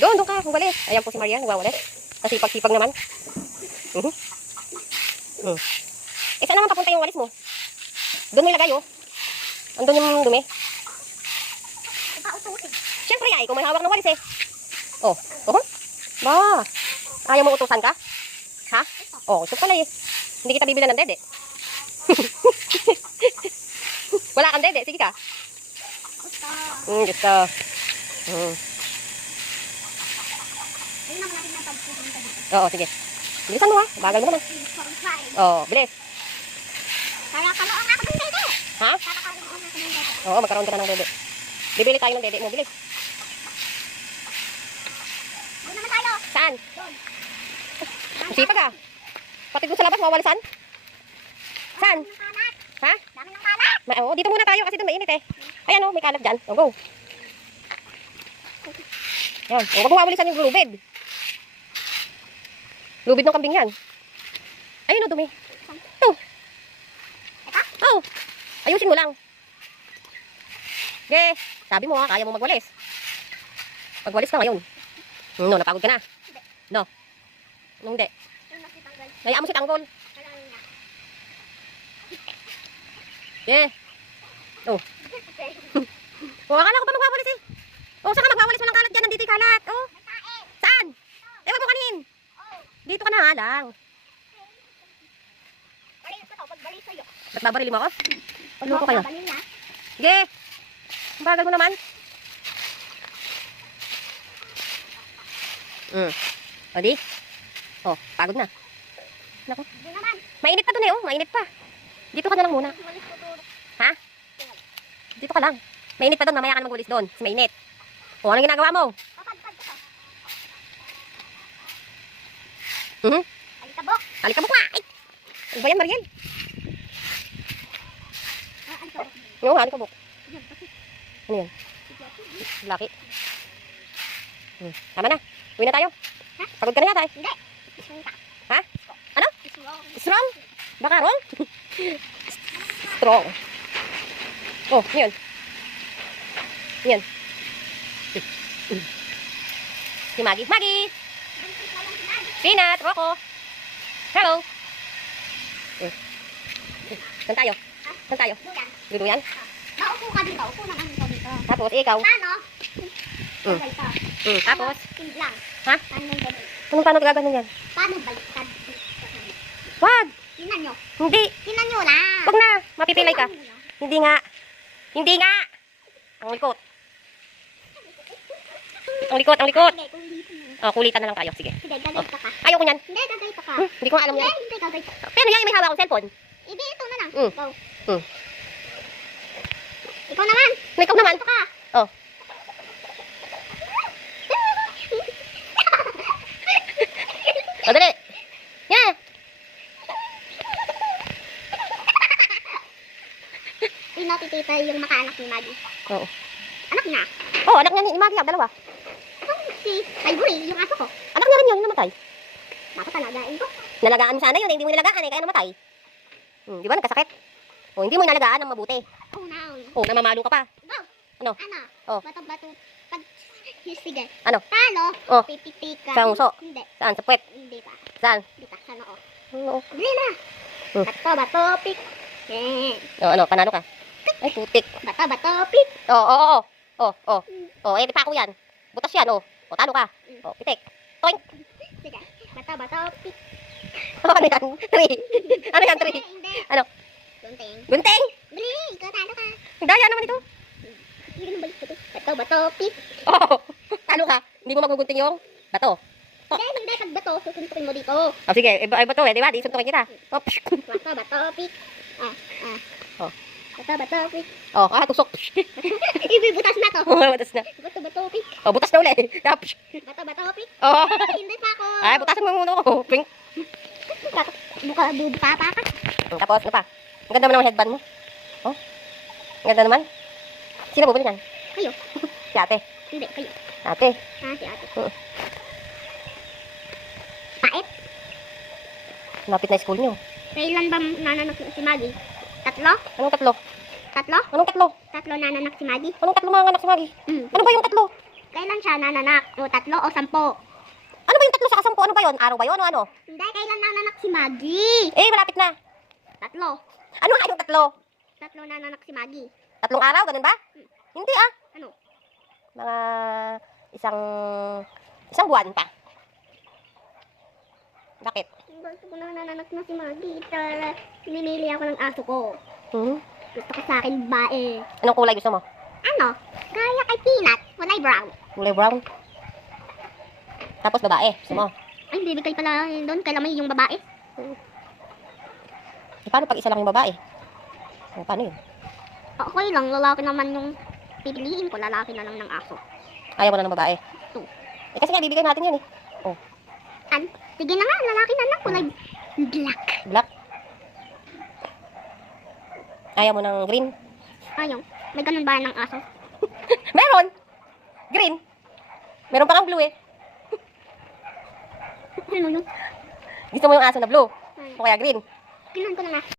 Doon ka, huwalis. Ayan po si Marian, nagwawalis. Kasipag-sipag naman. Eh, saan naman papunta yung walis mo? Doon mo ilagay, oh. Andun yung dumi. Siyempre, ay, kung may hawak ng walis, eh. Oh, ba, ayaw mo utusan ka? Ha? Oh, ito pala, eh. Hindi kita bibilan ng dede. Wala kang dede, sige ka. Gusto. Oo, sige. Bilisan mo, ha? Bagal mo naman. Oo, bilis. Kakaroon ako ng dede. Ha? Kakaroon ako ng dede. Oo, magkaroon ka na ng dede. Bibili tayo ng dede mo, bilis. Doon naman tayo. Saan? Sipag, ah. Pati doon sa labas, mawalisan? Saan? Dami ng kalat. Ha? Dami ng kalat. Oo, dito muna tayo kasi doon mainit, eh. Ayan, oh, may kalat dyan. Oh, go. Yan. Oh, wag mo wawalisan yung lubid. Lubid ng kambing yan. Ayun, oh, dumi. Ito. Oh, ayusin mo lang. Okay. Sabi mo, ha, kaya mo magwalis. Magwalis ka ngayon. No, napagod ka na. No. Nung hindi. Hayaan mo si Tanggol. Yeah. Oh. Oh, akala ko pa magwawalis, eh. Oh, saan ka magwawalis? Walang kalat dyan. Nandito yung kalat. Oh. Saan? Eh, wag mo kanin. Dito ka na nga lang. Ba't babarili mo ako? Paluko kayo. Sige. Ang bagal mo naman. O di? Oh, pagod na. Naku. Mainit pa dun, eh, oh. Mainit pa. Dito ka na lang muna. Ha? Dito ka lang. Mainit pa dun. Mamaya ka na magwalis doon. Kasi mainit. O, anong ginagawa mo? Alikabok. Alikabok nga. Ay! Ano ba yan, Mariel? Oo, alikabok. Ano yan? Laki. Tama na. Uwi na tayo. Pagod ka na yata, eh. Hindi. Ha? Ano? Strong? Baka wrong? Strong. Oh, yun. Yan. Si Maggie. Maggie! Peanut, Rocco. Hello. Saan tayo? Saan tayo? Duduyan? Maupo ka dito. Upo naman ka dito. Tapos, ikaw. Paano? Tapos? Tinglang. Ha? Paano ganun? Paano gaganon yan? Paano baliktad? Wag! Tingnan nyo. Hindi! Tingnan nyo lang. Wag na! Mapipilay ka. Hindi nga. Hindi nga! Ang likot. Ang likot, ang likot. Hindi, kung dito mo. Oh, kulitan na lang tayo. Sige. Hindi, gagayta ka. Ayoko niyan. Hindi, gagayta ka. Hindi ko nga alam Hindi, yan. hindi, gagayta ka. Pero yan, may hawak akong cellphone. Hindi, ito na lang. Mm. Go. Mm. Ikaw naman. Ikaw naman. Ito ka. Oh. O, dali. Yeah. Pinatitita yung makaanak ni Maggie. Oo. Anak niya. Oh, anak niya ni Maggie, dalawa. Si Ivory, yung aso ko. Anak niya rin yun, namatay. Dapat talagain ko. Nalagaan mo sana yun, hindi mo nalagaan, kaya namatay. Di ba, nagkasakit? O, hindi mo nalagaan ng mabuti. Oh, now. O, namamalo ka pa. Go. Ano? Ano? Oh. Bato-bato. Pag... Sige. Ano? Talo. Oh. Pipitika. Sa uso? Hindi. Saan? Sa puwet? Hindi pa. Saan? Hindi pa. Sa noo. Oo. Dali na. Hmm. Bato-bato. Pik. O, ano, panalo ka. Ay, putik. Bato-bato. Pik. Eh, di pa ako yan. Butas yan, o. O, talo ka. O, pitik. Toink. Sige. Bato-bato. Pik. O, ano yan? 3. Ano yan, 3? Hindi. Ano? Gunting. Gunting? Dali. Ikaw talo ka. Daya naman ito. Hindi naman balik ko to. Bato-bato. Pik. Oo. Talo ka. Hindi mo magugunting yung bato. Hindi. Pag bato, susuntukin mo dito. O, sige. Ay, bato eh. Di ba? Di suntukin kita. O, Bato-bato. Pik. Oh. Bato-bato. Pik. Tusok. Ibibutas na to. Butas na. Bato-bato. Pik. O, butas na ulit. Bato-bato. Pik. O. Hindi pa ako. Ay, butasan mo muna ko. Pink. Buka pa ka. Tapos, ano pa? Ang ganda mo ng headband mo. Oh. Ang ganda naman. Sino bubili yan? Kayo. Si ate. Hindi, kayo. Ate. Si ate. Oo. Pait. Lapit na school nyo. Kailan ba nananak si Maggie? Tatlo? Anong tatlo? Tatlo? Anong tatlo? Tatlo nananak si Maggie? Anong tatlo mga anak si Maggie? Ano ba yung tatlo? Kailan siya nananak? O 3 o 10? Ano ba yung 3 sa 10? Ano ba yun? Araw ba yun? Ano? Hindi, kailan nananak si Maggie? Eh, malapit na. 3. Ano nga yung 3? 3 nananak si Maggie. 3 araw? Ganun ba? Hindi ah. Ano? Mga isang buwan pa. Bakit? Gusto ko na nananak na si Maggie. Tara, minili ako ng aso ko. Hmm? Gusto ko sa akin bae. Anong kulay gusto mo? Ano? Kaya kay Peanut. Kulay brown. Kulay brown. Tapos babae. Gusto mo? Ay, bibigay pala yun doon. Kailan may yung babae? Eh, paano pag isa lang yung babae? O, paano yun? Okay lang, lalaki naman yung pipiliin ko. Lalaki na lang ng aso. Ayaw mo na ng babae? Ito. Eh, kasi nga, bibigay natin yan eh. Sige na nga, lalaki na lang. Kulay black. Black. Ayaw mo ng green? Ayaw. May ganun ba ng aso? Meron! Green. Meron pa kang blue eh. Ano yun? Gusto mo yung aso na blue? Ay, O kaya green? kinuhan ko na nga.